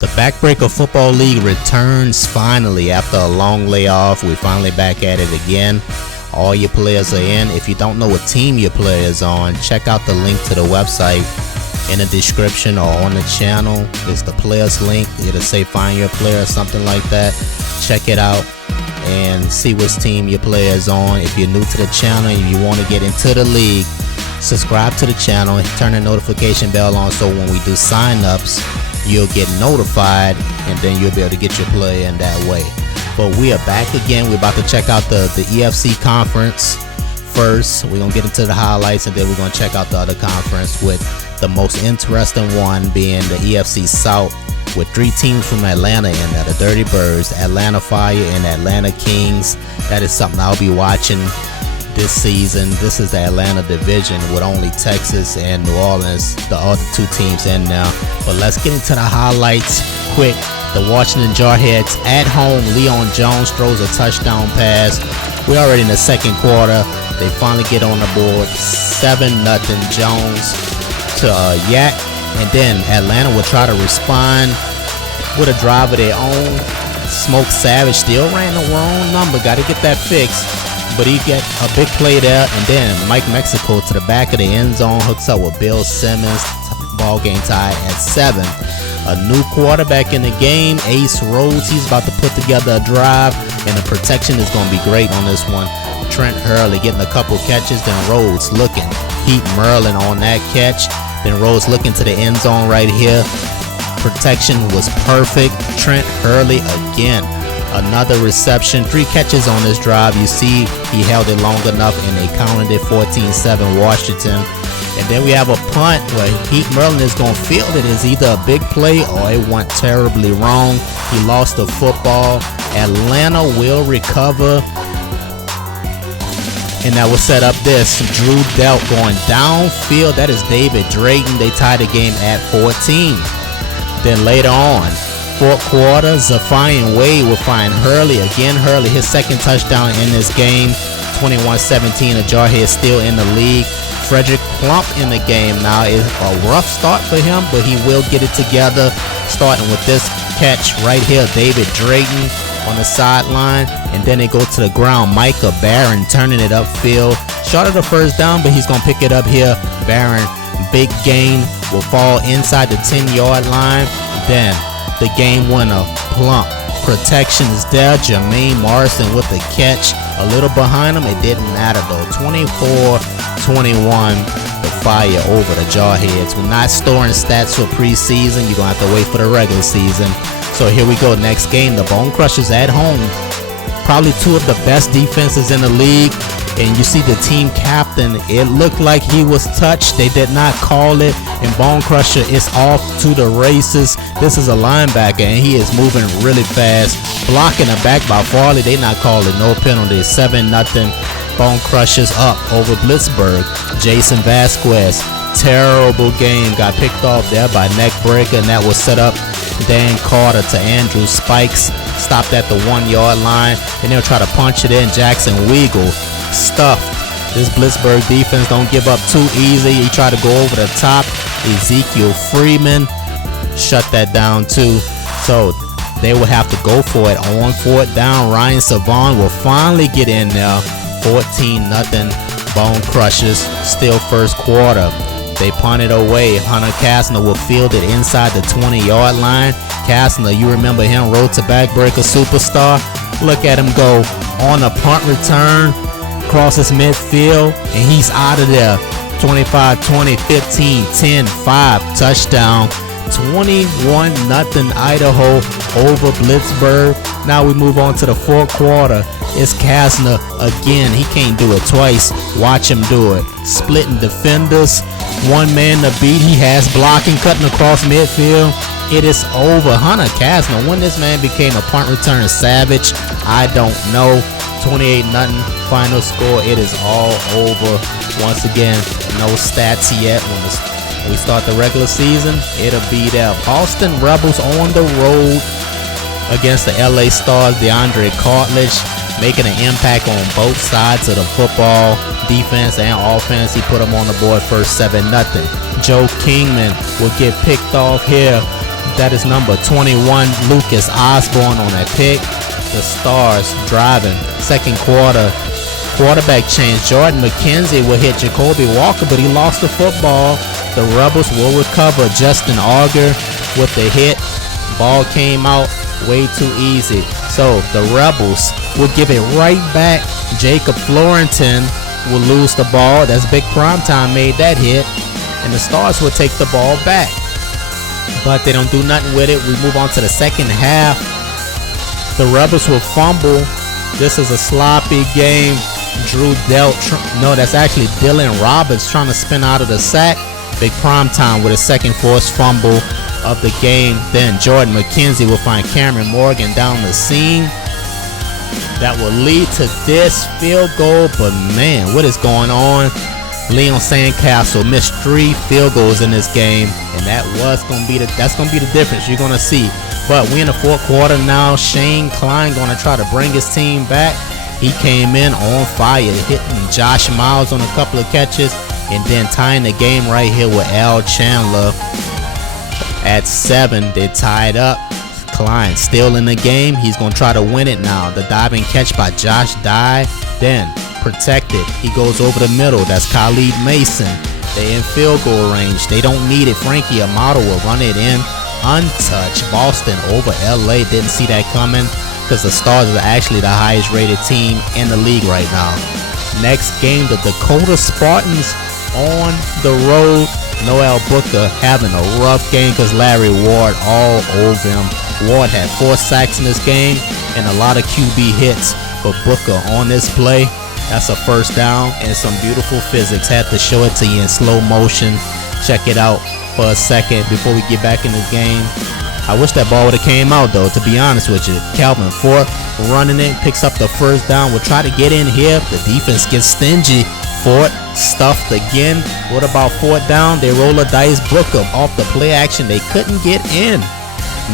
The Backbreaker Football League returns finally after a long layoff. We're finally back at it again. All your players are in. If you don't know what team your player is on, check out the link to the website in the description or on the channel. It's the players link. It'll say find your player or something like that. Check it out and see which team your player is on. If you're new to the channel and you want to get into the league, subscribe to the channel and turn the notification bell on so when we do sign-ups, you'll get notified and then you'll be able to get your player in that way. But we are back again. We're about to check out the EFC conference first. We're going to get into the highlights and then we're going to check out the other conference, with the most interesting one being the EFC South, with 3 teams from Atlanta in there: the Dirty Birds, Atlanta Fire, and Atlanta Kings. That is something I'll be watching this season. This is the Atlanta division with only Texas and New Orleans, the other 2 teams in now. But let's get into the highlights quick. The Washington Jarheads at home. Leon Jones throws a touchdown pass. We're already in the second quarter. They finally get on the board. 7-0 Jones to Yak. And then Atlanta will try to respond with a drive of their own. Smoke Savage still ran the wrong number. Got to get that fixed. But he get a big play there, and then Mike Mexico to the back of the end zone hooks up with Bill Simmons. Ball game tied at 7. A new quarterback in the game, Ace Rhodes. He's about to put together a drive, and the protection is going to be great on this one. Trent Hurley getting a couple catches, then Rhodes looking. Heat Merlin on that catch. Then Rhodes looking to the end zone right here. Protection was perfect. Trent Hurley again. Another reception, 3 catches on this drive. You see he held it long enough and they counted it. 14-7 Washington. And then we have a punt where Heat Merlin is going to field it. It's either a big play or it went terribly wrong. He lost the football. Atlanta will recover. And that will set up this. Drew Delt going downfield. That is David Drayton. They tie the game at 14. Then later on, fourth quarter, Zafian Wade will find Hurley. Again, Hurley, his second touchdown in this game. 21-17, a Jarhead still in the league. Frederick Plump in the game now. Is a rough start for him, but he will get it together. Starting with this catch right here, David Drayton on the sideline. And then they go to the ground. Micah Barron turning it upfield. Short of the first down, but he's going to pick it up here. Barron, big gain, will fall inside the 10-yard line. Then the game winner, Plump. Protection is there. Jermaine Morrison with the catch. A little behind him. It didn't matter though. 24-21. The Fire over the Jarheads. We're not storing stats for preseason. You're going to have to wait for the regular season. So here we go. Next game, the Bonecrushers at home. Probably 2 of the best defenses in the league. And you see the team captain, it looked like he was touched. They did not call it. And Bonecrusher is off to the races. This is a linebacker and he is moving really fast. Blocking a back by Farley. They not calling no penalty. 7-0. Bonecrushers up over Blitzburgh. Jason Vasquez. Terrible game. Got picked off there by Neckbreaker, and that was set up. Dan Carter to Andrew Spikes. Stopped at the 1-yard line. And they'll try to punch it in. Jackson Weagle. Stuffed. This Blitzburgh defense don't give up too easy. He tried to go over the top. Ezekiel Freeman shut that down too. So they will have to go for it on 4th down. Ryan Savon will finally get in there. 14-0 Bonecrushers. Still first quarter. They punt it away. Hunter Kastner will field it inside the 20-yard line. Kastner, you remember him, Road to Backbreaker superstar. Look at him go on a punt return. Crosses midfield and he's out of there. 25-20, 15-10, 5 touchdown. 21-0 Idaho over Blitzburgh. Now we move on to the fourth quarter. It's Kastner again. He can't do it twice. Watch him do it. Splitting defenders. One man to beat. He has blocking, cutting across midfield. It is over. Hunter Kastner, when this man became a punt return savage, I don't know. 28-0 final score. It is all over. Once again, no stats yet. When we start the regular season, it'll be there. Boston Rebels on the road against the LA Stars. DeAndre Cartledge making an impact on both sides of the football, defense and offense. He put them on the board first. 7-0. Joe Kingman will get picked off here. That is number 21, Lucas Osborne on that pick. The Stars driving. Second quarter, quarterback change. Jordan McKenzie will hit Jacoby Walker, but he lost the football. The Rebels will recover. Justin Auger with the hit. Ball came out way too easy. So the Rebels will give it right back. Jacob Florentin will lose the ball. That's Big Primetime made that hit. And the Stars will take the ball back. But they don't do nothing with it. We move on to the second half. The Rebels will fumble. This is a sloppy game. Drew dealt. No, that's actually Dylan Roberts trying to spin out of the sack. Big Primetime with a second forced fumble of the game. Then Jordan McKenzie will find Cameron Morgan down the seam. That will lead to this field goal. But man, what is going on? Leon Sandcastle missed 3 field goals in this game, and that's gonna be the difference. You're gonna see. But we in the fourth quarter now. Shane Klein gonna try to bring his team back. He came in on fire, hitting Josh Miles on a couple of catches, and then tying the game right here with Al Chandler at 7. They tied up. Klein still in the game. He's gonna try to win it now. The diving catch by Josh Dye. Then protected. He goes over the middle. That's Khalid Mason. They in field goal range. They don't need it. Frankie Amato will run it in untouched. Boston over LA. Didn't see that coming because the Stars are actually the highest rated team in the league right now. Next game, the Dakota Spartans on the road. Noel Booker having a rough game because Larry Ward all over him. Ward had 4 sacks in this game and a lot of QB hits for Booker on this play. That's a first down and some beautiful physics. Had to show it to you in slow motion. Check it out for a second before we get back in the game. I wish that ball would have came out though, to be honest with you. Calvin Ford running it, picks up the first down. We'll try to get in here. The defense gets stingy. Ford stuffed again. What about 4th down? They roll a dice. Booker off the play action. They couldn't get in.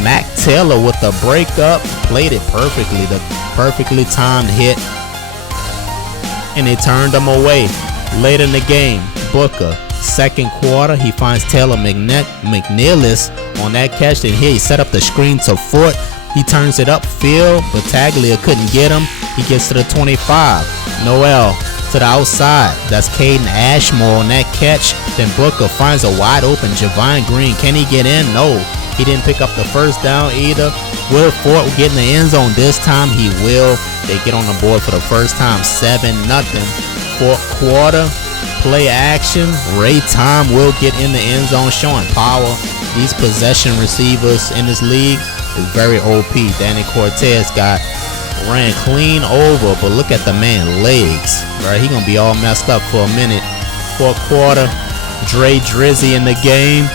Mac Taylor with the breakup. Played it perfectly. The perfectly timed hit. And they turned them away. Late in the game, Booker, second quarter, he finds Taylor McNeilis on that catch. And here he set up the screen to Fort. He turns it upfield. Battaglia couldn't get him. He gets to the 25. Noel to the outside. That's Caden Ashmore on that catch. Then Booker finds a wide open Javon Green. Can he get in? No. He didn't pick up the first down either. Will Fort get in the end zone this time? He will. They get on the board for the first time, 7-0. Fourth quarter, play action. Ray Tom will get in the end zone, showing power. These possession receivers in this league is very OP. Danny Cortez ran clean over, but look at the man legs. Right, he gonna be all messed up for a minute. Fourth quarter, Dre Drizzy in the game.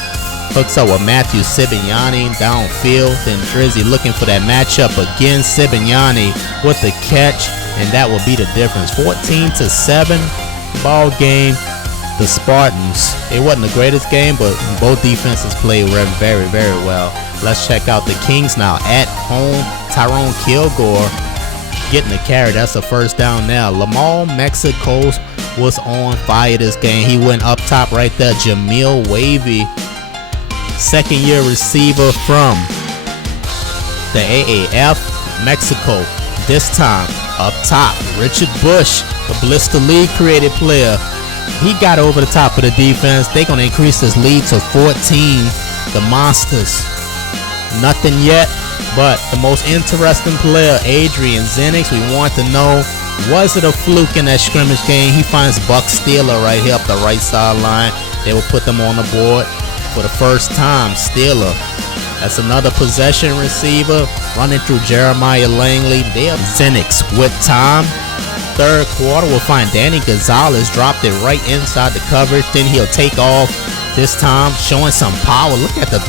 Hooks up with Matthew Sibignani downfield. Then Drizzy looking for that matchup again. Sibignani with the catch, and that will be the difference. 14-7 ball game. The Spartans, it wasn't the greatest game, but both defenses played very, very well. Let's check out the Kings now at home. Tyrone Kilgore getting the carry. That's a first down now. Lamar Mexico was on fire this game. He went up top right there. Jamil Wavy, second-year receiver from the AAF, Mexico. This time, up top, Richard Bush, the Blitz The League created player. He got over the top of the defense. They're going to increase this lead to 14. The Monsters, nothing yet, but the most interesting player, Adrian Zenix, we want to know, was it a fluke in that scrimmage game? He finds Buck Steeler right here up the right sideline. They will put them on the board for the first time. Steeler, that's another possession receiver running through Jeremiah Langley. They have Zenix with time. Third quarter, we'll find Danny Gonzalez dropped it right inside the coverage. Then he'll take off this time, showing some power. Look at the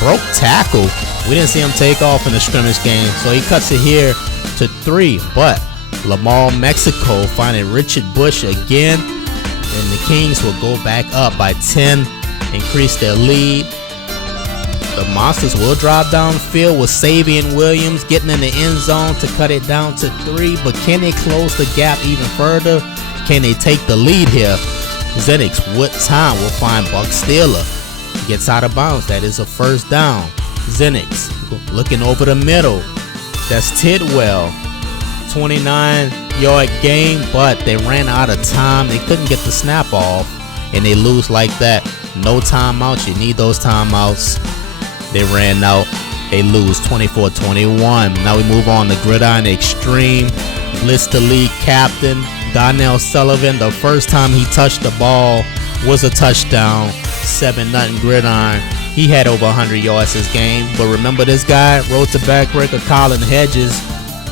broke tackle. We didn't see him take off in the scrimmage game, so he cuts it here to 3. But Lamar Mexico finding Richard Bush again, and the Kings will go back up by 10. Increase their lead. The Monsters will drive downfield with Savion Williams getting in the end zone to cut it down to 3. But can they close the gap even further? Can they take the lead here? Zenix with time will find Buck Steeler. Gets out of bounds. That is a first down. Zenix looking over the middle. That's Tidwell. 29-yard gain, but they ran out of time. They couldn't get the snap off, and they lose like that. No timeouts. You need those timeouts. They ran out. They lose 24-21. Now we move on to Gridiron Xtreme. Blitz The League captain Donnell Sullivan. The first time he touched the ball was a touchdown. 7-0 Gridiron. He had over 100 yards this game. But remember this guy, Road to Backbreaker, Colin Hedges.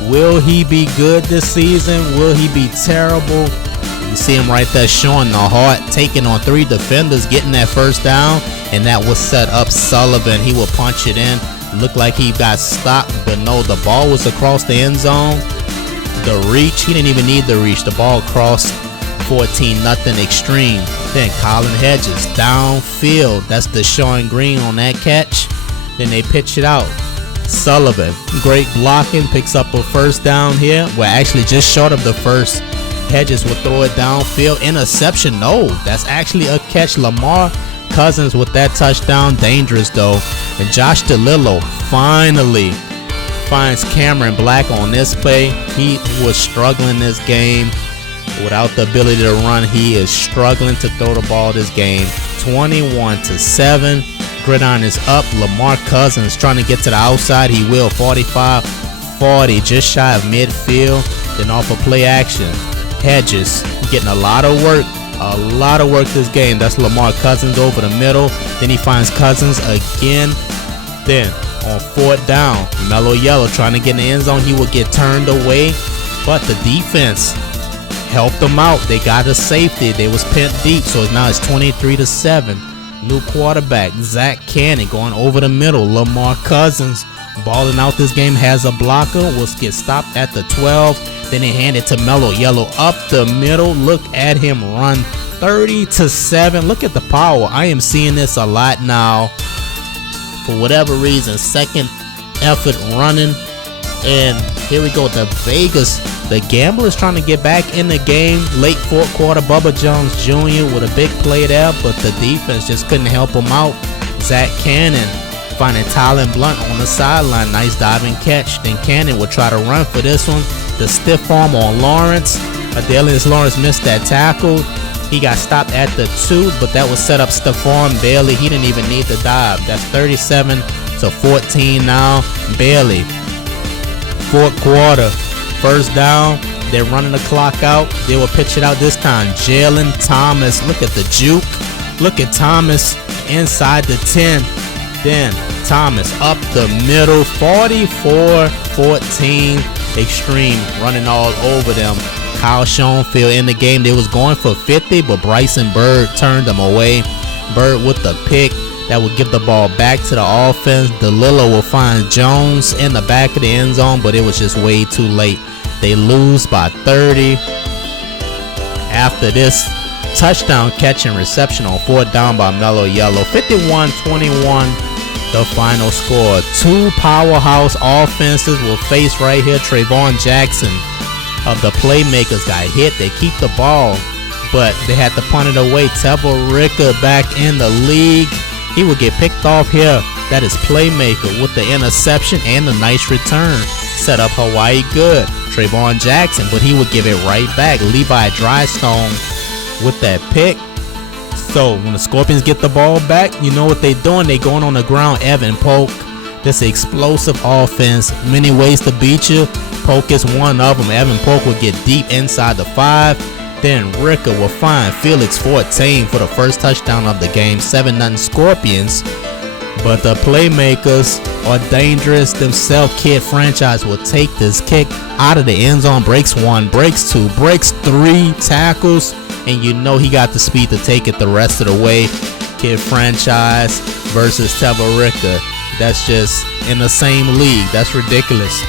Will he be good this season? Will he be terrible? You see him right there showing the heart, taking on 3 defenders, getting that first down, and that was set up Sullivan. He will punch it in. Looked like he got stopped, but no, the ball was across the end zone. The reach, he didn't even need the reach. The ball crossed. 14-0 Xtreme. Then Colin Hedges downfield. That's Deshaun Green on that catch. Then they pitch it out. Sullivan, great blocking, picks up a first down here. We're actually just short of the first. Hedges will throw it downfield. Interception. No, that's actually a catch. Lamar Cousins with that touchdown. Dangerous though. And Josh DeLillo finally finds Cameron Black on this play. He was struggling this game without the ability to run. He is struggling to throw the ball this game. 21-7. Gridiron is up. Lamar Cousins trying to get to the outside. He will. 45-40, just shy of midfield. Then off of play action, Hedges getting a lot of work this game. That's Lamar Cousins over the middle. Then he finds Cousins again. Then on 4th down, Mellow Yellow trying to get in the end zone. He will get turned away, but the defense helped them out. They got a safety. They was pinned deep, so now it's 23-7. New quarterback, Zach Cannon, going over the middle. Lamar Cousins balling out this game, has a blocker, will get stopped at the 12. Then they hand it to Mellow Yellow up the middle. Look at him run. 30-7. Look at the power. I am seeing this a lot now. For whatever reason, second effort running. And here we go. The Vegas, the Gamblers trying to get back in the game. Late 4th quarter, Bubba Jones Jr. with a big play there, but the defense just couldn't help him out. Zach Cannon finding Tylen Blunt on the sideline. Nice diving catch. Then Cannon will try to run for this one. The stiff arm on Lawrence. Adelius Lawrence missed that tackle. He got stopped at the 2, but that was set up Stephon Bailey. He didn't even need the dive. That's 37-14 now. Bailey. 4th quarter, first down. They're running the clock out. They will pitch it out this time. Jalen Thomas. Look at the juke. Look at Thomas inside the 10. Then Thomas up the middle. 44-14. Xtreme running all over them. Kyle Schoenfield in the game. They was going for 50, but Bryson Bird turned them away. Bird with the pick. That will give the ball back to the offense. DeLillo will find Jones in the back of the end zone, but it was just way too late. They lose by 30. After this touchdown catch and reception on 4th down by Mellow Yellow. 51-21, the final score. 2 powerhouse offenses will face right here. Trayvon Jackson of the Playmakers got hit. They keep the ball, but they had to punt it away. Tevin Ricker back in the league. He will get picked off here. That is Playmaker with the interception and the nice return. Set up Hawaii good. Trayvon Jackson, but he would give it right back. Levi Drystone with that pick. So when the Scorpions get the ball back, you know what they're doing. They going on the ground. Evan Polk. This explosive offense. Many ways to beat you. Polk is one of them. Evan Polk will get deep inside the 5. Then Ricker will find Felix 14 for the first touchdown of the game. 7-0 Scorpions. But the Playmakers are dangerous themselves. Kid franchise will take this kick out of the end zone. Breaks 1, breaks 2, breaks 3 tackles. And you know he got the speed to take it the rest of the way. Kid franchise versus Tevin Ricker. That's just in the same league. That's ridiculous.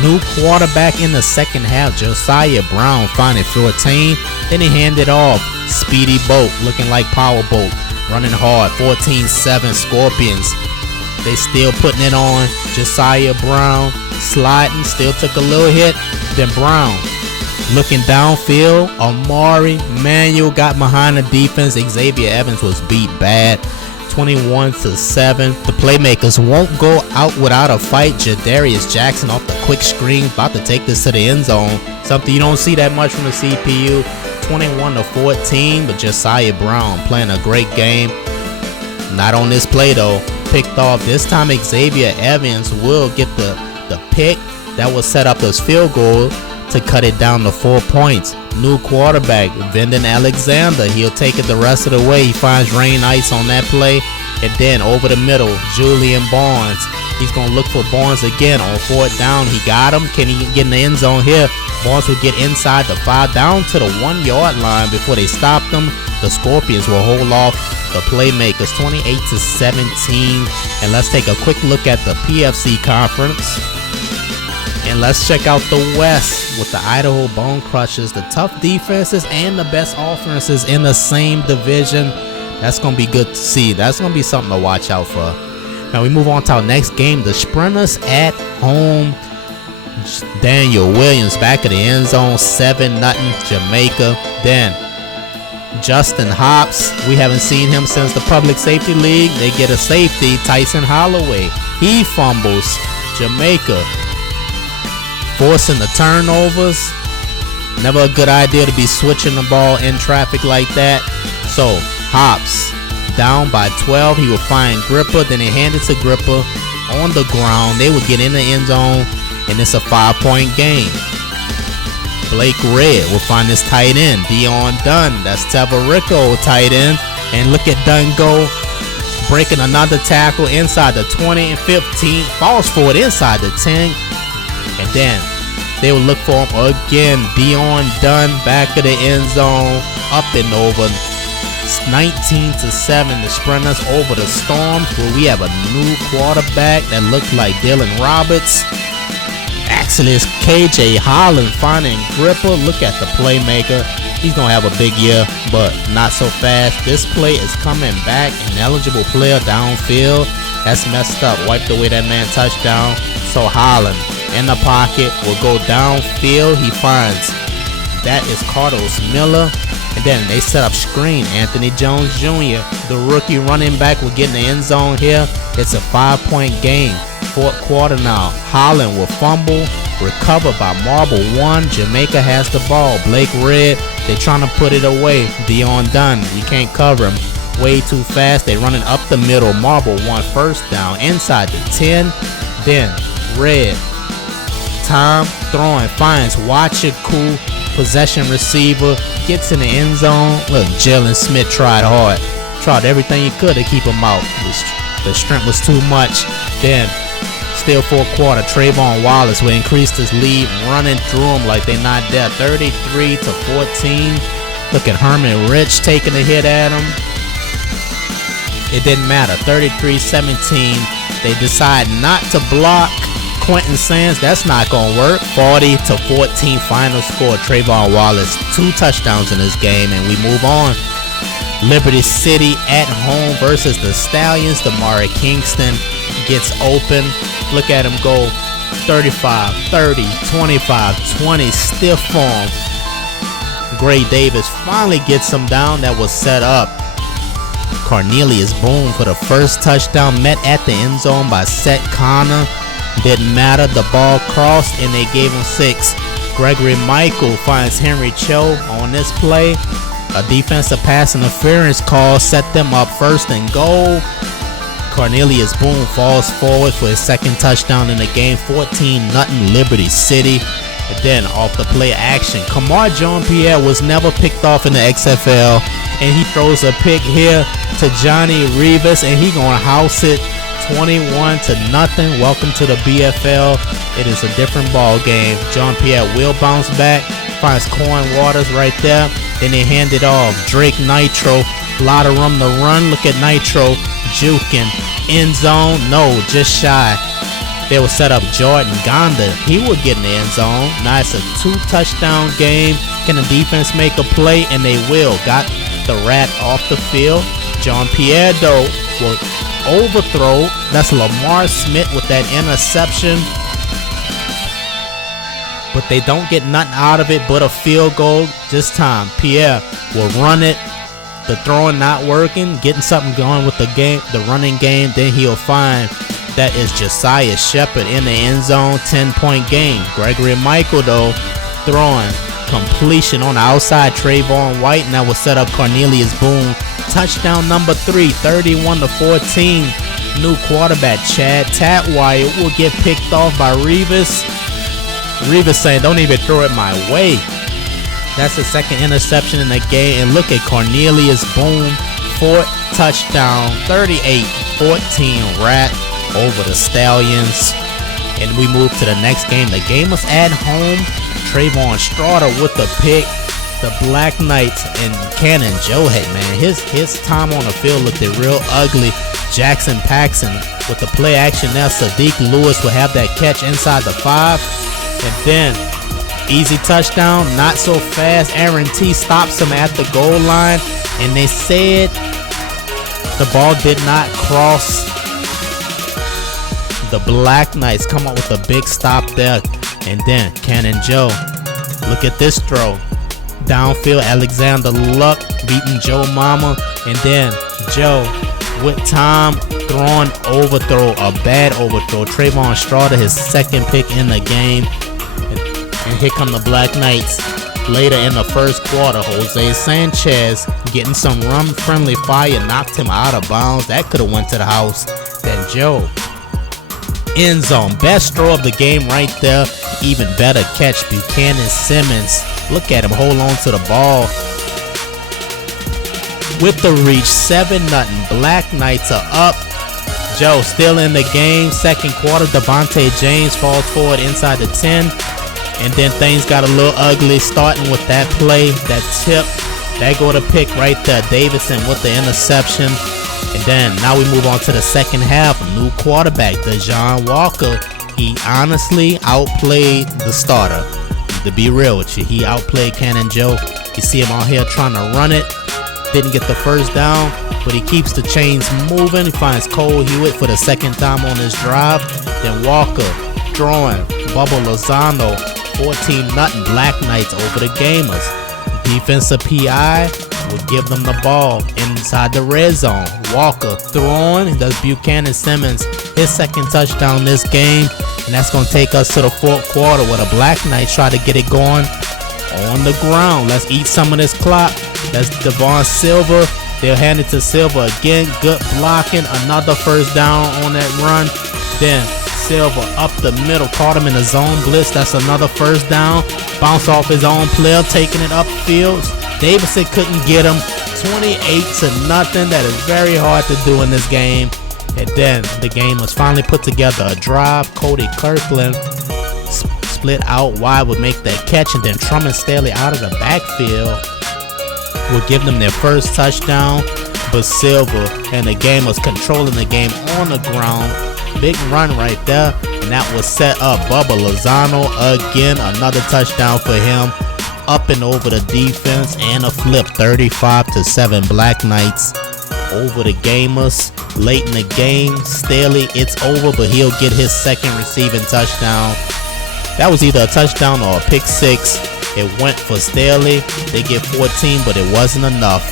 New quarterback in the second half, Josiah Brown finding 14. Then he handed off. Speedy Boat looking like Power Boat. Running hard. 14-7 Scorpions. They still putting it on. Josiah Brown sliding. Still took a little hit. Then Brown looking downfield. Amari Manuel got behind the defense. Xavier Evans was beat bad. 21-7. The Playmakers won't go out without a fight. Jadarius Jackson off the quick screen, about to take this to the end zone. Something you don't see that much from the CPU. 21-14, but Josiah Brown playing a great game. Not on this play though. Picked off. This time Xavier Evans will get the pick that will set up this field goal to cut it down to 4 points. New quarterback, Venden Alexander. He'll take it the rest of the way. He finds Rain Ice on that play. And then over the middle, Julian Barnes. He's going to look for Barnes again on 4th down. He got him. Can he get in the end zone here? Barnes will get inside the 5, down to the 1 yard line before they stopped him. The Scorpions will hold off the Playmakers 28-17. And let's take a quick look at the PFC conference. And let's check out the West with the Idaho Bonecrushers, the tough defenses and the best offenses in the same division. That's going to be good to see. That's going to be something to watch out for. Now we move on to our next game, the Sprinters at home. Daniel Williams back of the end zone, 7-0 Jamaica. Then Justin Hops, we haven't seen him since the Public Safety League. They get a safety, Tyson Holloway. He fumbles. Jamaica forcing the turnovers. Never a good idea to be switching the ball in traffic like that. So Hops down by 12. He will find Gripper. Then they hand it to Gripper on the ground. They will get in the end zone, and it's a 5-point game. Blake Red will find this tight end, Dion Dunn. That's Tavarico tight end. And look at Dunn go, breaking another tackle inside the 20 and 15. Falls forward inside the 10. And then they will look for him again. Dion Dunn back of the end zone, up and over. 19-7. The Sprinters over the Storms, where we have a new quarterback that looks like Dylan Roberts. Actually, it's KJ Holland finding Gripper. Look at the Playmaker. He's going to have a big year, but not so fast. This play is coming back. An eligible player downfield. That's messed up. Wiped away that man touchdown. So Holland in the pocket will go downfield. He finds that is Carlos Miller. And then they set up screen. Anthony Jones Jr., the rookie running back, will get in the end zone here. It's a 5-point game. 4th quarter now. Holland will fumble. Recovered by Marble 1. Jamaica has the ball. Blake Red, they're trying to put it away. Dion Dunn, you can't cover him. Way too fast. They're running up the middle. Marble 1 first down. Inside the 10. Then Red. Tom throwing. Finds Wachiku. Possession receiver. Gets in the end zone. Look, Jalen Smith tried hard. Tried everything he could to keep him out. The strength was too much. Then, still 4th quarter, Trayvon Wallace will increase his lead, running through him like they're not there. 33-14. Look at Herman Rich taking a hit at him. It didn't matter. 33-17. They decide not to block Quentin Sands. That's not going to work. 40-14 final score. Trayvon Wallace, 2 touchdowns in this game, and we move on. Liberty City at home versus the Stallions. Damari Kingston gets open. Look at him go. 35, 30, 25, 20. Stiff form. Gray Davis finally gets him down. That was set up. Cornelius Boone for the first touchdown. Met at the end zone by Seth Connor. Didn't matter. The ball crossed and they gave him 6. Gregory Michael finds Henry Cho on this play. A defensive pass interference call set them up 1st and goal. Cornelius Boone falls forward for his 2nd touchdown in the game. 14-0 Liberty City. And then off the play action, Kamar Jean-Pierre was never picked off in the XFL, and he throws a pick here to Johnny Rivas, and he gonna house it 21-0. Welcome to the BFL. It is a different ball game. Jean-Pierre will bounce back. Finds Corn Waters right there. Then they hand it off. Drake Nitro. A lot of room to run. Look at Nitro. Juking. End zone. No, just shy. They will set up Jordan Gonda. He will get in the end zone. Now it's a 2-touchdown game. Can the defense make a play? And they will. Got the rat off the field. Jean-Pierre, though, will overthrow. That's Lamar Smith with that interception. But they don't get nothing out of it but a field goal. This time, Pierre will run it the throwing not working, getting something going with the running game, then he'll find that is Josiah Shepard in the end zone, 10-point game. Gregory Michael, though, throwing completion on the outside, Trayvon White, and that will set up Cornelius Boone. Touchdown number 3, 31-14. New quarterback Chad Tatwire will get picked off by Revis. Revis saying, don't even throw it my way. That's the second interception in the game. And look at Cornelius Boone, 4th touchdown, 38-14 Rat over the Stallions. And we move to the next game. The game was at home. Trayvon Straughter with the pick. The Black Knights and Cannon Joehead, man, his time on the field looked real ugly. Jackson Paxson with the play action there. Sadiq Lewis will have that catch inside the 5. And then easy touchdown, not so fast. Aaron T stops him at the goal line, and they said the ball did not cross. The Black Knights come up with a big stop there. And then Cannon Joe, look at this throw. Downfield, Alexander Luck beating Joe Mama. And then Joe with time throwing overthrow, a bad overthrow. Trayvon Straughter, his second pick in the game. And here come the Black Knights. Later in the first quarter, Jose Sanchez getting some run-friendly fire, knocked him out of bounds. That could have went to the house. Then Joe, end zone, best throw of the game right there. Even better catch, Buchanan Simmons. Look at him hold on to the ball. With the reach, 7-0. Black Knights are up. Joe still in the game. Second quarter, Devontae James falls forward inside the 10. And then things got a little ugly, starting with that play, that tip. That go to pick right there. Davidson with the interception. And then now we move on to the second half. New quarterback, Dejon Walker. He honestly outplayed the starter. To be real with you, he outplayed Cannon Joe. You see him out here trying to run it. Didn't get the first down, but he keeps the chains moving. He finds Cole Hewitt for the second time on his drive. Then Walker throwing. Bubba Lozano, 14-0 Black Knights over the Gamers. Defensive PI will give them the ball inside the red zone. Walker throwing. Does Buchanan Simmons his second touchdown this game. And that's going to take us to the fourth quarter where the Black Knights try to get it going on the ground. Let's eat some of this clock. That's Devon Silver. They'll hand it to Silver again. Good blocking. Another first down on that run. Then Silver up the middle. Caught him in the zone blitz. That's another first down. Bounce off his own player. Taking it upfield. Davidson couldn't get him. 28-0. That is very hard to do in this game. And then the game was finally put together. A drive. Cody Kirkland split out wide would make that catch. And then Truman Staley out of the backfield will give them their first touchdown. But Silver and the game was controlling the game on the ground. Big run right there. And that was set up. Bubba Lozano again. Another touchdown for him. Up and over the defense. And a flip. 35-7 Black Knights over the Gamers. Late in the game, Staley, it's over, but he'll get his second receiving touchdown. That was either a touchdown or a pick six. It went for Staley. They get 14, but it wasn't enough.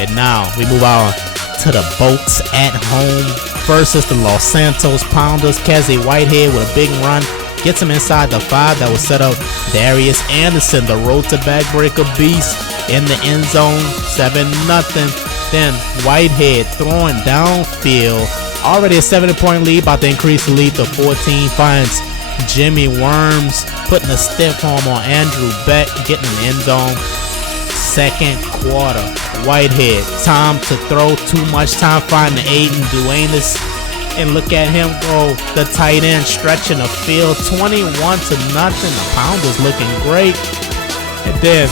And now we move on to the Boats at home versus the Los Santos Pounders. Kezzy Whitehead with a big run gets him inside the 5. That will set up Darius Anderson, the road to backbreaker beast, in the end zone. 7-0. Then Whitehead throwing downfield. Already a 7-point lead, about to increase the lead to 14. Finds Jimmy Worms, putting a stiff arm on Andrew Beck, getting in the end zone. Second quarter, Whitehead, time to throw, too much time finding Aiden Duenas. And look at him go, the tight end stretching the field, 21-0. The Pounders looking great. And then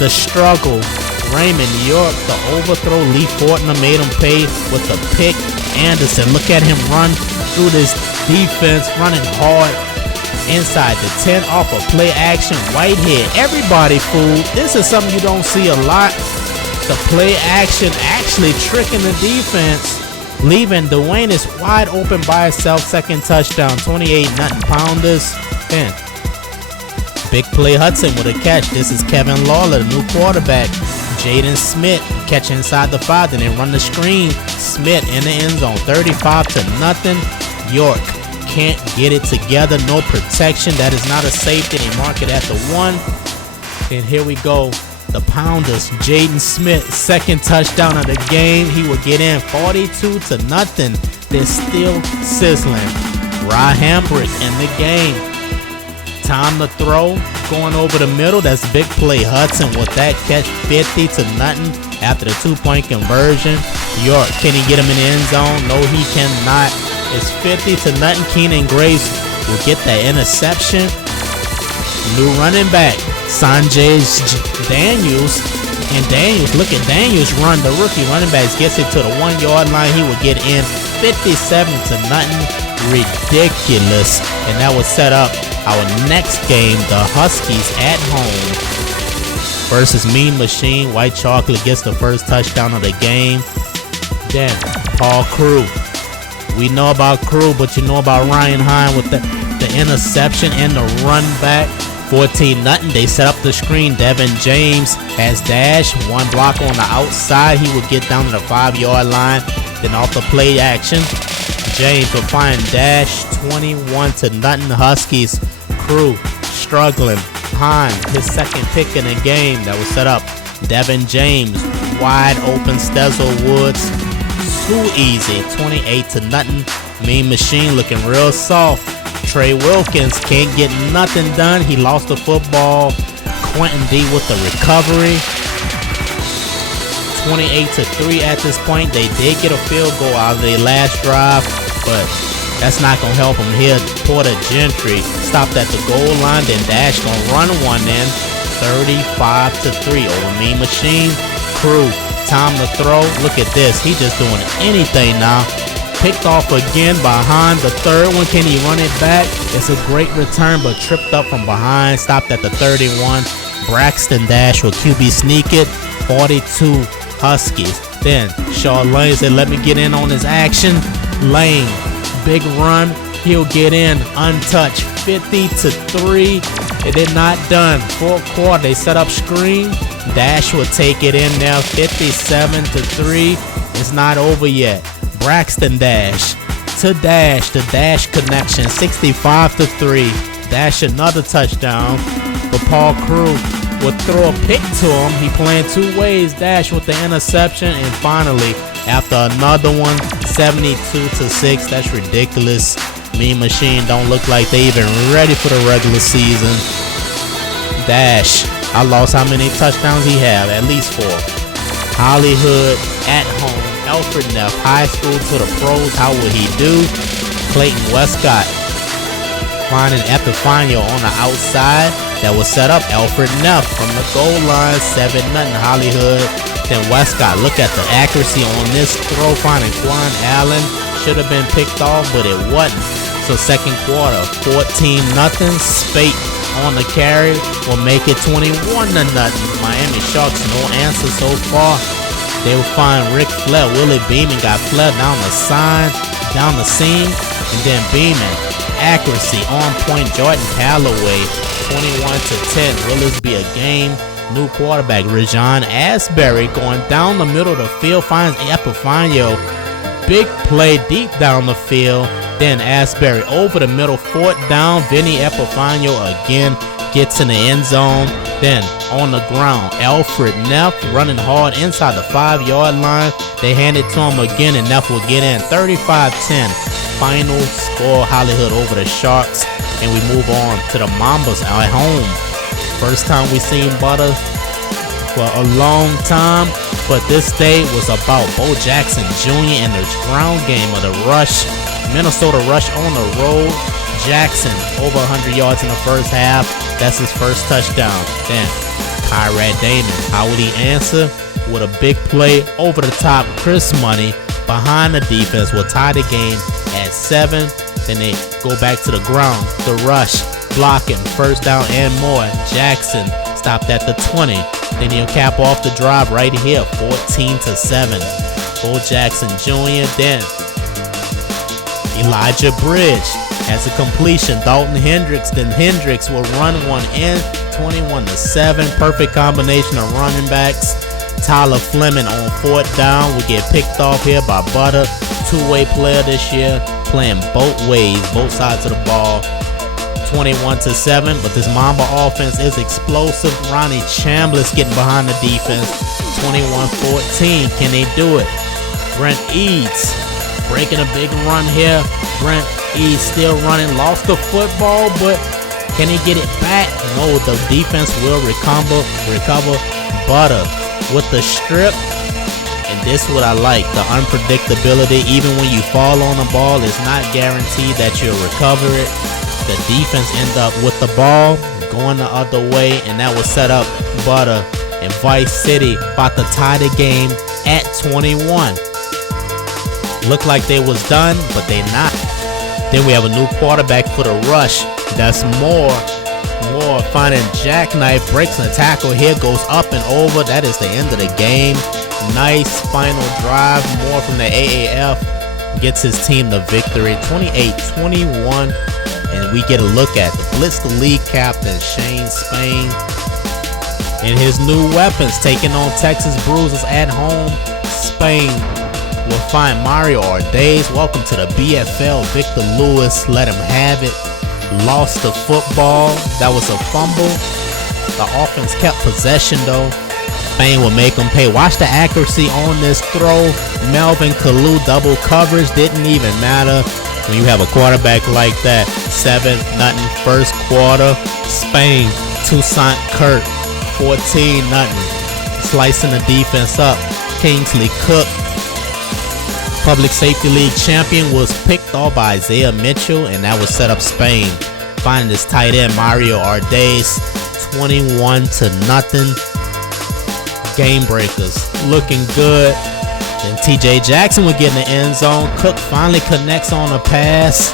the struggle. Raymond York, the overthrow. Lee Fortner made him pay with the pick. Anderson, look at him run through this defense, running hard inside the 10 off of play action. Whitehead, everybody fooled. This is something you don't see a lot. The play action actually tricking the defense, leaving Duenas wide open by himself. Second touchdown, 28-0 Pounders. Then Big play Hudson with a catch. This is Kevin Lawler, the new quarterback. Jaden Smith catch inside the 5, then they run the screen. Smith in the end zone, 35-0. York can't get it together, no protection. That is not a safety. They mark it at the 1. And here we go. The Pounders, Jaden Smith, second touchdown of the game. He will get in 42-0. They're still sizzling. Rod Hambrick in the game. Time to throw, going over the middle. That's big play. Hudson with that catch, 50-0 after the 2-point conversion. York, can he get him in the end zone? No, he cannot. It's 50-0. Keenan Graves will get that interception. New running back, Sanjay Daniels. And Daniels, look at Daniels run. The rookie running back gets it to the 1-yard line. He will get in 57-0. Ridiculous. And that will set up our next game, the Huskies at home versus Mean Machine. White Chocolate gets the first touchdown of the game. Then Paul Crew. We know about Crew, but you know about Ryan Hine with the interception and the run back. 14-0. They set up the screen. Devin James has dash. One block on the outside. He will get down to the 5-yard line. Then off the play action, James will find dash. 21-0. Huskies. Crew struggling. Hine, his second pick in the game. That was set up. Devin James wide open. Stezzle Woods. Too easy. 28-0. Mean Machine looking real soft. Trey Wilkins can't get nothing done. He lost the football. Quentin D with the recovery. 28-3 at this point. They did get a field goal out of their last drive, but that's not going to help them here. Porter Gentry stopped at the goal line. Then Dash going to run one in. 35-3 over Mean Machine. Crew, time to throw. Look at this. He just doing anything now. Picked off again behind the third one. Can he run it back? It's a great return, but tripped up from behind. Stopped at the 31. Braxton Dash will QB sneak it. 42 Huskies. Then Shaw Lane said, let me get in on his action. Lane, big run. He'll get in untouched. 50-3. It is not done. Fourth quarter, they set up screen. Dash will take it in now. 57-3. It's not over yet. Braxton Dash to Dash, the Dash connection, 65-3. Dash another touchdown, but Paul Crew will throw a pick to him. He playing two ways. Dash with the interception, and finally, after another one, 72-6. That's ridiculous. Mean Machine don't look like they even ready for the regular season. Dash, I lost how many touchdowns he have? At least 4. Hollyhood at home. Alfred Neff, high school to the pros. How will he do? Clayton Westcott finding Epifanio on the outside. That was set up. Alfred Neff from the goal line. 7-0 Hollyhood. Then Westcott. Look at the accuracy on this throw. Finding Quan Allen. Should have been picked off, but it wasn't. So second quarter, 14-0. Spate on the carry will make it 21-0. Miami Sharks, no answer so far. They will find Rick Flair. Willie Beeman got Flair down the seam, and then Beeman. Accuracy on point. Jordan Calloway, 21-10. Will this be a game? New quarterback, Rajon Asbury, going down the middle of the field, finds Epifanio. Big play deep down the field. Then Asbury over the middle, 4th down. Vinny Epifanio again gets in the end zone. Then on the ground, Alfred Neff running hard inside the 5-yard line. They hand it to him again, and Neff will get in. 35-10. Final score, Hollyhood over the Sharks. And we move on to the Mambas at home. First time we seen Butter for a long time, but this day was about Bo Jackson Jr. and the ground game of the Rush. Minnesota Rush on the road. Jackson over 100 yards in the first half. That's his first touchdown. Then Kyrad Damon, how would he answer? With a big play over the top. Chris Money behind the defense will tie the game at 7. Then they go back to the ground. The Rush blocking, first down and more. Jackson stopped at the 20. Then he'll cap off the drive right here, 14-7. Bo Jackson Jr. Then Elijah Bridge has a completion. Dalton Hendricks. Then Hendricks will run one in, 21-7. Perfect combination of running backs. Tyler Fleming on 4th down will get picked off here by Butter. Two-way player this year, playing both ways, both sides of the ball. 21-7, but this Mamba offense is explosive. Ronnie Chambliss getting behind the defense. 21-14, can they do it? Brent Eads breaking a big run here. Brent Eads still running, lost the football, but can he get it back? No, the defense will recover. Butter with the strip. And this is what I like, the unpredictability. Even when you fall on the ball, it's not guaranteed that you'll recover it. The defense end up with the ball going the other way, and that will set up Butter and Vice City about to tie the game at 21. Looked like they was done, but they not. Then we have a new quarterback for the rush. That's Moore finding jackknife, breaks the tackle here, goes up and over. That is the end of the game. Nice final drive. Moore from the AAF gets his team the victory, 28-21. And we get a look at the Blitz the League captain, Shane Spain, and his new weapons taking on Texas Bruisers at home. Spain will find Mario Ardays. Welcome to the BFL. Victor Lewis let him have it. Lost the football. That was a fumble. The offense kept possession though. Spain will make them pay. Watch the accuracy on this throw. Melvin Kalu double coverage. Didn't even matter. When you have a quarterback like that, 7-0 first quarter. Spain, Toussaint Kurt, 14-0. Slicing the defense up. Kingsley Cook, Public Safety League champion, was picked off by Isaiah Mitchell, and that would set up Spain. Finding this tight end, Mario Ardays, 21-0. Gamebreakers looking good. Then TJ Jackson would get in the end zone. Cook finally connects on a pass.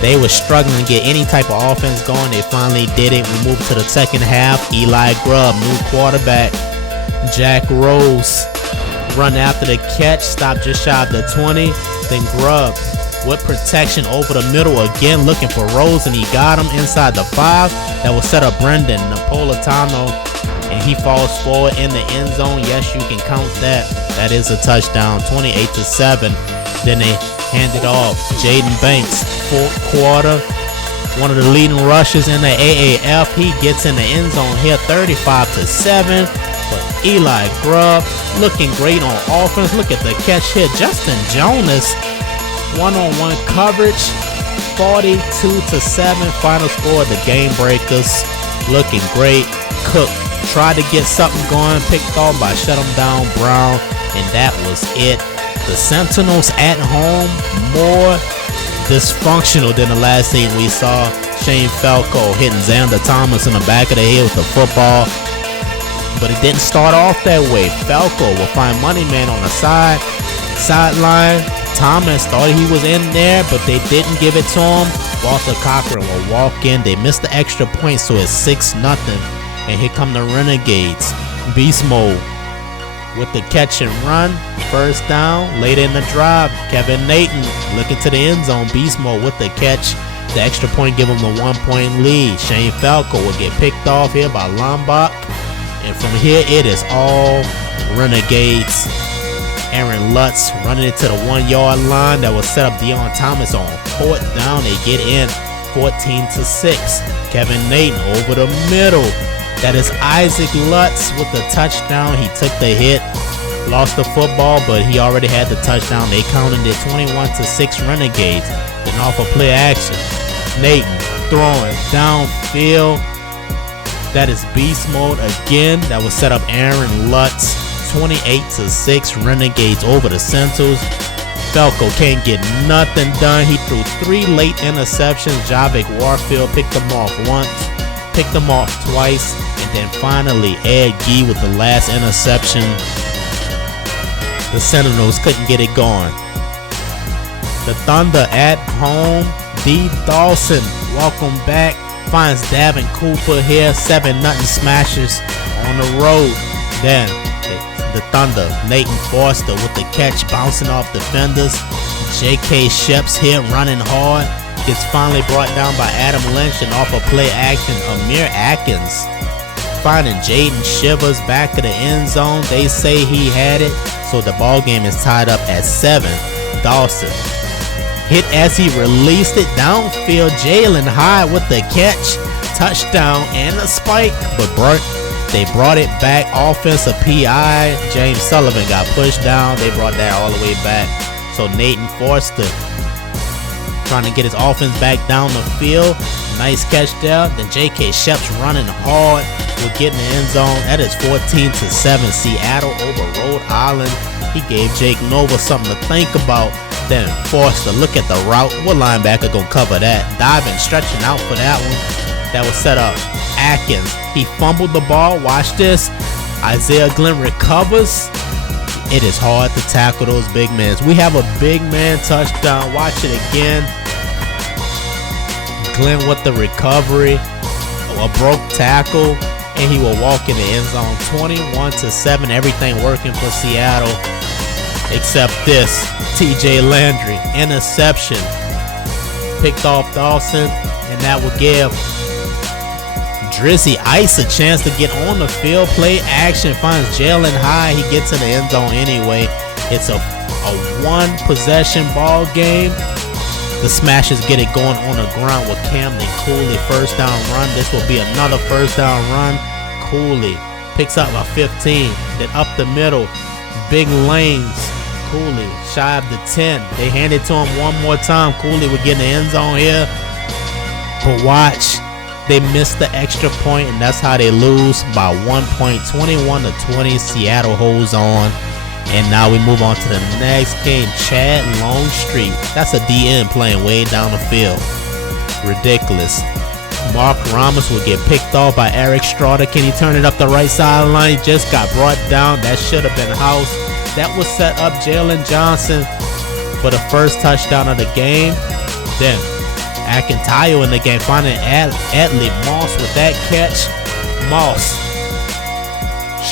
They were struggling to get any type of offense going. They finally did it. We move to the second half. Eli Grubb, new quarterback. Jack Rose run after the catch. Stop just shy of the 20. Then Grubb with protection over the middle again, looking for Rose, and he got him inside the 5. That will set up Brendan Napolitano, and he falls forward in the end zone. Yes, you can count that. That is a touchdown, 28-7. Then they hand it off. Jaden Banks, 4th quarter, one of the leading rushers in the AAF. He gets in the end zone here, 35-7. But Eli Grubb looking great on offense. Look at the catch here. Justin Jonas, one-on-one coverage, 42-7. Final score, the Gamebreakers looking great. Cook tried to get something going, picked off by shut him down Brown, and that was it. The Sentinels at home, more dysfunctional than the last thing we saw. Shane Falco hitting Xander Thomas in the back of the head with the football, but it didn't start off that way. Falco will find Moneyman on the sideline. Thomas thought he was in there, but they didn't give it to him. Walter Cochran will walk in. They missed the extra point, so it's 6-0. And here come the Renegades. Beast mode with the catch and run. First down. Later in the drive, Kevin Nathan looking to the end zone. Beast mode with the catch. The extra point give him the 1-point lead. Shane Falco will get picked off here by Lombok. And from here, it is all Renegades. Aaron Lutz running it to the 1-yard line. That will set up Deion Thomas on 4th down. They get in 14-6. Kevin Nathan over the middle. That is Isaac Lutz with the touchdown. He took the hit, lost the football, but he already had the touchdown. They counted it 21-6 Renegades. Then off of play action, Nathan throwing downfield. That is beast mode again. That will set up Aaron Lutz. 28-6 Renegades over the Santos. Falco can't get nothing done. He threw 3 late interceptions. Javik Warfield picked them off once, picked them off twice, and then finally Ed Gee with the last interception. The Sentinels couldn't get it going. The Thunder at home. D. Dawson, welcome back. Finds Davin Cooper here. 7-0 smashers on the road. Then the Thunder, Nathan Forster with the catch, bouncing off defenders. J.K. Sheps here running hard. Gets finally brought down by Adam Lynch, and off of play action, Amir Atkins finding Jaden Shivers back of the end zone. They say he had it, so the ball game is tied up at 7. Dawson hit as he released it downfield. Jalen High with the catch, touchdown and a spike, but they brought it back. Offensive PI. James Sullivan got pushed down. They brought that all the way back. So Nathan Forster trying to get his offense back down the field. Nice catch there. Then J.K. Sheps running hard. We're getting the end zone. That is 14-7. Seattle over Rhode Island. He gave Jake Nova something to think about. Then Forster, look at the route. What linebacker gonna cover that? Diving, stretching out for that one. That was set up. Atkins, he fumbled the ball. Watch this. Isaiah Glenn recovers. It is hard to tackle those big men. We have a big man touchdown. Watch it again. Glenn with the recovery. A broke tackle. And he will walk in the end zone. 21-7. Everything working for Seattle. Except this. TJ Landry. Interception. Picked off Dawson. And that will give Drizzy Ice a chance to get on the field. Play action, finds Jalen High. He gets in the end zone anyway. It's a one possession ball game. The Smashers get it going on the ground with Camden Cooley. First down run. This will be another first down run. Cooley picks up a 15. Then up the middle. Big lanes. Cooley shy of the 10. They hand it to him one more time. Cooley would get in the end zone here. But watch. They missed the extra point, and that's how they lose by 1 point, 21-20. Seattle holds on, and now we move on to the next game. Chad Longstreet, that's a DN playing way down the field. Ridiculous. Mark Ramos will get picked off by Eric Strada. Can he turn it up the right sideline? He just got brought down. That should have been house. That will set up Jalen Johnson for the first touchdown of the game. Then Akintayo in the game, finding Adley Moss with that catch. Moss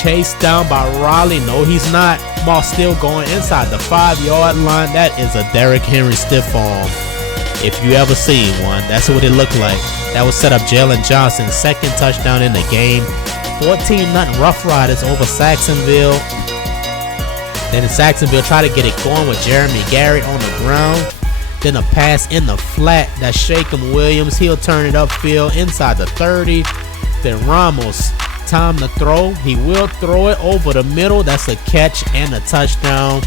chased down by Raleigh. No, he's not. Moss still going inside the 5-yard line. That is a Derrick Henry stiff arm. If you ever seen one, that's what it looked like. That was set up Jalen Johnson, second touchdown in the game. 14-0 Roughriders over Sacksonville. Then Sacksonville try to get it going with Jeremy Garrett on the ground. Then a pass in the flat. That's Shaquem Williams. He'll turn it upfield inside the 30. Then Ramos, time to throw. He will throw it over the middle. That's a catch and a touchdown.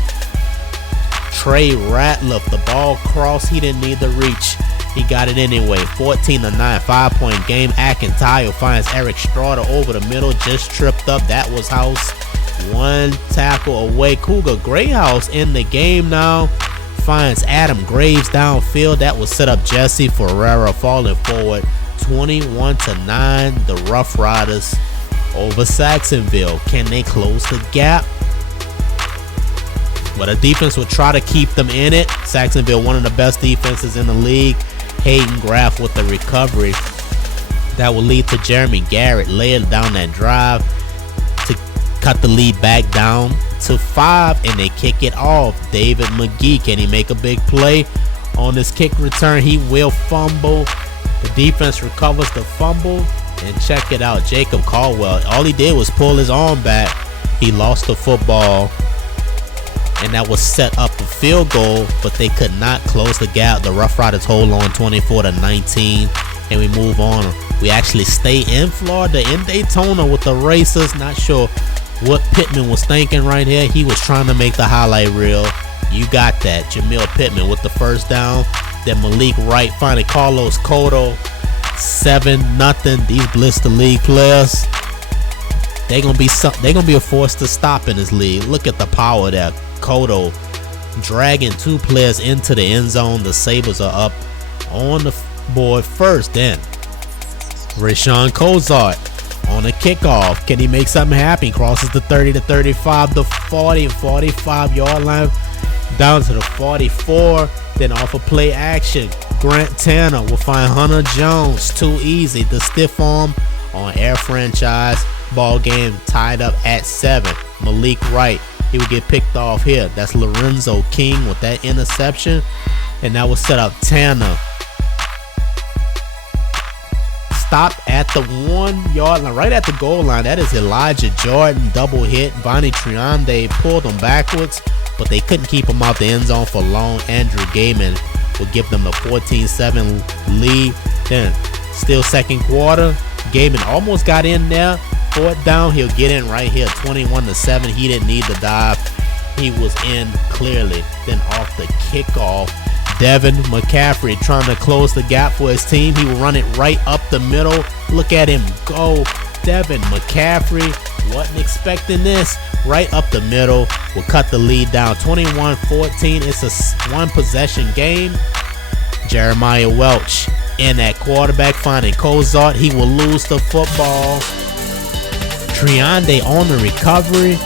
Trey Ratliff, the ball crossed. He didn't need the reach. He got it anyway. 14-9, 5-point game. Akintayo finds Eric Strada over the middle. Just tripped up. That was house. One tackle away. Cougar Greyhouse in the game now. Finds Adam Graves downfield. That will set up Jesse Ferreira falling forward. 21-9. The Rough Riders over Sacksonville. Can they close the gap? Well, the defense will try to keep them in it. Sacksonville, one of the best defenses in the league. Hayden Graff with the recovery. That will lead to Jeremy Garrett laying down that drive to cut the lead back down to 5, and they kick it off. David McGee, can he make a big play on this kick return? He will fumble. The defense recovers the fumble, and check it out. Jacob Caldwell, all he did was pull his arm back. He lost the football, and that was set up the field goal, but they could not close the gap. The Rough Riders hold on 24-19, and we move on. We actually stay in Florida, in Daytona with the Racers. Not sure what Pittman was thinking right here. He was trying to make the highlight reel. You got that. Jamil Pittman with the first down. Then Malik Wright finding Carlos Cotto. 7-0. These Blitz The League players, they're gonna be a force to stop in this league. Look at the power there. Cotto dragging 2 players into the end zone. The Sabers are up on the board first. Then Rashawn Cozart on a kickoff. Can he make something happen? Crosses the 30-35, the 40 and 45-yard line down to the 44. Then off of play action, Grant Tanner will find Hunter Jones. Too easy. The stiff arm on Air Franchise. Ball game tied up at 7. Malik Wright, he would get picked off here. That's Lorenzo King with that interception, and that will set up Tanner. stopped at the 1 yard line, right at the goal line. That is Elijah Jordan, double hit. Bonnie Triande pulled them backwards, but they couldn't keep him out the end zone for long. Andrew Gaiman will give them the 14-7 lead. Then, still second quarter, Gaiman almost got in there. Fourth down, he'll get in right here, 21-7. He didn't need the dive. He was in clearly. Then off the kickoff, Devin McCaffrey trying to close the gap for his team. He will run it right up the middle. Look at him go. Devin McCaffrey, wasn't expecting this. Right up the middle will cut the lead down, 21-14. It's a one possession game. Jeremiah Welch in at quarterback, finding Cozart. He will lose the football. Triande on the recovery,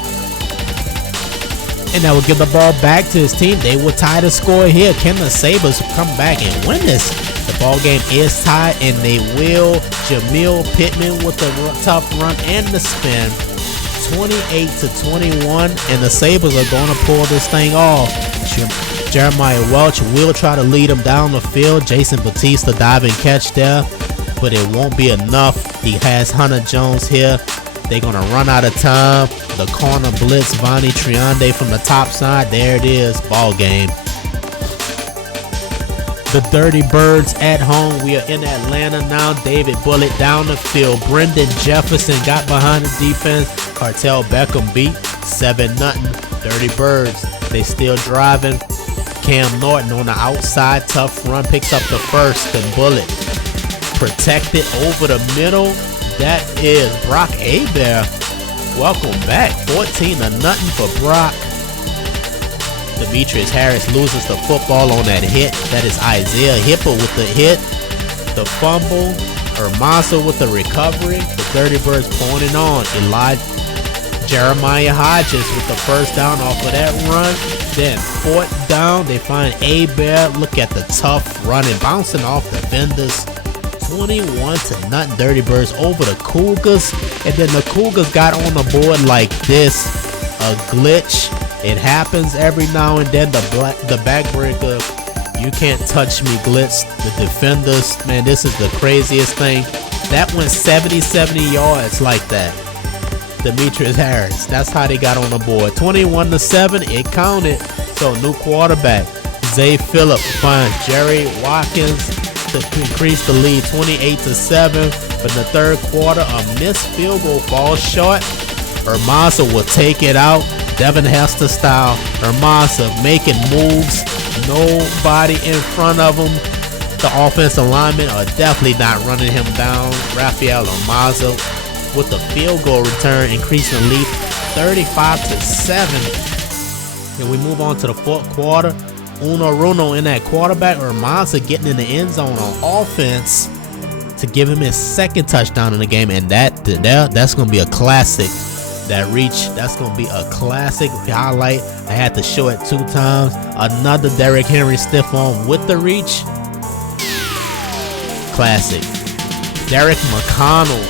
and that will give the ball back to his team. They will tie the score here. Can the Sabers come back and win this? The ball game is tied, and they will. Jamil Pittman with the tough run and the spin, 28-21, and the Sabers are going to pull this thing off. Jeremiah Welch will try to lead him down the field. Jason Batista diving catch there, but it won't be enough. He has Hunter Jones here. They're going to run out of time. The corner blitz, Vonnie Triande from the top side. There it is, ball game. The Dirty Birds at home. We are in Atlanta now. David Bullitt down the field. Brendan Jefferson got behind the defense. Cartel Beckham beat 7-0. Dirty Birds, they still driving. Cam Norton on the outside, tough run, picks up the first. Then Bullitt protected over the middle. That is Brock Hebert. Welcome back. 14-0 for Brock. Demetrius Harris loses the football on that hit. That is Isaiah Hipper with the hit. The fumble. Hermosa with the recovery. The Dirty Birds pointing on. Jeremiah Hodges with the first down off of that run. Then fourth down, they find Hebert. Look at the tough running, bouncing off defenders. 21-0 Dirty Birds over the Cougars. And then the Cougars got on the board like this. A glitch. It happens every now and then. The backbreaker, you can't touch me glitch. The defenders, man, this is the craziest thing. That went 70 yards like that. Demetrius Harris, that's how they got on the board. 21-7, it counted. So new quarterback, Zay Phillips finds Jerry Watkins to increase the lead, 28-7. But in the third quarter, a missed field goal falls short. Hermosa will take it out. Devin Hester style. Hermosa making moves. Nobody in front of him. The offensive linemen are definitely not running him down. Rafael Hermosa with the field goal return, increasing the lead 35-7. And we move on to the fourth quarter. Uno Runo in that quarterback. Hermosa getting in the end zone on offense to give him his second touchdown in the game, and that's going to be a classic. That reach, that's going to be a classic highlight. I had to show it 2 times. Another Derrick Henry stiff arm with the reach. Classic. Derek McConnell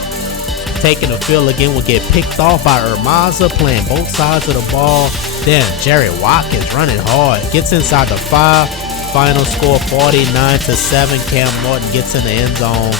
taking the field again will get picked off by Hermosa, playing both sides of the ball. Then Jerry Watkins running hard, gets inside the 5. Final score 49-7. Cam Norton gets in the end zone.